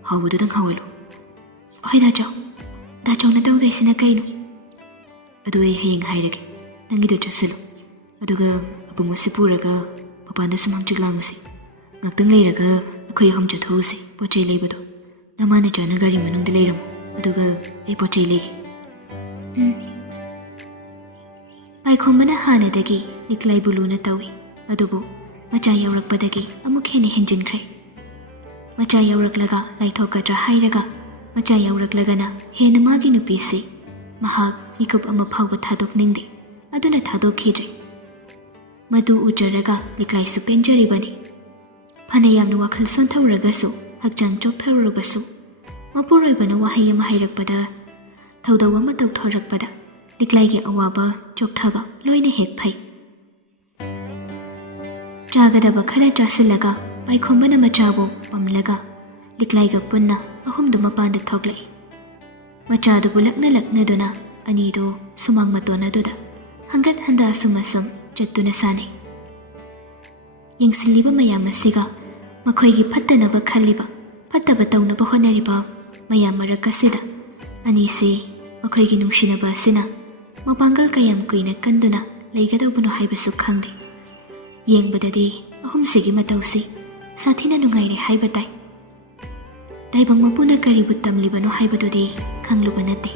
ꯍꯥꯎꯕꯗꯨꯗꯪ ꯍꯥꯎꯍꯜꯂꯨ." "ꯍꯣꯏ ꯗꯥꯆꯧ, ꯗꯥꯆꯧꯅ ꯇꯧꯗꯣꯏꯁꯤꯅ ꯀꯩꯅꯣ?" "ꯑꯗꯨ ꯑꯩ ꯍꯌꯦꯡ ꯍꯥꯏꯔꯒꯦ. ꯅꯪꯒꯤꯗꯣ ꯆꯠꯁꯤꯜꯂꯨ. ꯑꯗꯨꯒ ꯑꯕꯨꯡꯉꯣꯁꯤ ꯄꯨꯔꯒ ꯃꯄꯥꯟꯗ ꯁꯨꯝ ꯍꯪꯆꯤꯠ ꯂꯥꯡꯉꯨꯁꯤ. ꯉꯥꯛꯇꯪ ꯂꯩꯔꯒ ꯑꯩꯈꯣꯏ ꯑꯍꯨꯝ ꯆꯠꯊꯣꯛꯎꯁꯤ ꯄꯣꯠ ꯆꯩ ꯂꯩꯕꯗꯣ꯫ ꯅꯃꯥꯅ ꯆꯥꯅ ꯒꯥꯔꯤ ꯃꯅꯨꯡꯗ ꯂꯩꯔꯝꯃꯨ. ꯑꯗꯨꯒ ꯑꯩ ꯄꯣꯠ ꯆꯩ ꯂꯩꯒꯦ." ꯄꯥꯏꯈꯣꯝꯕꯅ ꯍꯥꯟꯅꯗꯒꯤ ꯂꯤꯛꯂꯥꯏꯕꯨ ꯂꯨꯅ ꯇꯧꯏ꯫ ꯑꯗꯨꯕꯨ ꯃꯆꯥ ꯌꯧꯔꯛꯄꯗꯒꯤ ꯑꯃꯨꯛ ꯍꯦꯟꯅ ꯍꯦꯟꯖꯤꯟꯈ꯭ꯔꯦ꯫ ꯃꯆꯥ ꯌꯧꯔꯛꯂꯒ ꯂꯥꯏꯊꯣꯛꯀꯗ꯭ꯔꯥ ꯍꯥꯏꯔꯒ ꯃꯆꯥ ꯌꯧꯔꯛꯂꯒꯅ ꯍꯦꯟꯅ ꯃꯥꯒꯤ ꯅꯨꯄꯤꯁꯤ ꯃꯍꯥꯛ ꯃꯤꯀꯨꯞ ꯑꯃ ꯐꯥꯎꯕ ꯊꯥꯗꯣꯛꯅꯤꯡꯗꯦ꯫ ꯑꯗꯨꯅ ꯊꯥꯗꯣꯛꯈꯤꯗ꯭ꯔꯦ꯫ ꯃꯗꯨ ꯎꯖꯔꯒ ꯂꯤꯛꯂꯥꯏꯁꯨ ꯄꯦꯟꯖꯔꯤꯕꯅꯤ꯫ ꯐꯅ ꯌꯥꯝꯅ ꯋꯥꯈꯜ ꯁꯣꯟꯊꯔꯨꯔꯒꯁꯨ, ꯍꯛꯆꯥꯡ ꯆꯣꯛꯊꯔꯨꯔꯕꯁꯨ, ꯃꯄꯨꯔꯣꯏꯕꯅ ꯋꯥꯍꯩ ꯑꯃ ꯍꯥꯏꯔꯛꯄꯗ, ꯊꯧꯗꯧ ꯑꯃ ꯇꯧꯊꯣꯔꯛꯄꯗ ꯂꯤꯛꯂꯥꯏꯒꯤ ꯑꯋꯥꯕ ꯆꯣꯛꯊꯕ ꯂꯣꯏꯅ ꯍꯦꯛ ꯐꯩ꯫ ꯆꯥꯒꯗꯕ ꯈꯔ ꯆꯥꯁꯤꯜꯂꯒ ꯄꯥꯏꯈꯣꯝꯕꯅ ꯃꯆꯥꯕꯨ ꯄꯝꯂꯒ ꯂꯤꯛꯂꯥꯏꯒ ꯄꯨꯟꯅ ꯑꯍꯨꯝꯗꯨ ꯃꯄꯥꯟꯗ ꯊꯣꯛꯂꯛꯏ꯫ ꯃꯆꯥꯗꯨꯕꯨ ꯂꯛꯅꯗꯨꯅ ꯑꯅꯤꯗꯨ ꯁꯨꯃꯥꯡ ꯃꯇꯣꯟ ꯑꯗꯨꯗ ꯍꯪꯒꯠ ꯍꯟꯗꯥ ꯑꯁꯨꯝ ꯆꯠꯇꯨꯅ ꯁꯥꯟꯅꯩ꯫ ꯌꯦꯡꯁꯤꯜꯂꯤꯕ ꯃꯌꯥꯝ ꯑꯁꯤꯒ ꯃꯈꯣꯏꯒꯤ ꯐꯠꯇꯅꯕ ꯈꯜꯂꯤꯕ, ꯐꯠꯇꯕ ꯇꯧꯅꯕ ꯍꯣꯠꯅꯔꯤꯕ ꯃꯌꯥꯝ ꯃꯔꯛ ꯑꯁꯤꯗ ꯑꯅꯤꯁꯤ ꯃꯈꯣꯏꯒꯤ ꯅꯨꯡꯁꯤꯅꯕ ꯑꯁꯤꯅ ꯃꯄꯥꯡꯒꯜ ꯀꯌꯥꯝ ꯀꯨꯏꯅ ꯀꯟꯗꯨꯅ ꯂꯩꯒꯗꯧꯕꯅꯣ ꯍꯥꯏꯕꯁꯨ ꯈꯪꯗꯦ꯫ ꯌꯦꯡꯕꯗꯗꯤ ꯑꯍꯨꯝꯁꯤꯒꯤ ꯃꯇꯧꯁꯤ ꯁꯥꯊꯤꯅ ꯅꯨꯡꯉꯥꯏꯔꯦ ꯍꯥꯏꯕ ꯇꯥꯏ꯫ ꯇꯥꯏꯕꯪ ꯃꯄꯨꯅ ꯀꯔꯤꯕꯨ ꯇꯝꯂꯤꯕꯅꯣ ꯍꯥꯏꯕꯗꯨꯗꯤ ꯈꯪꯂꯨꯕ ꯅꯠꯇꯦ꯫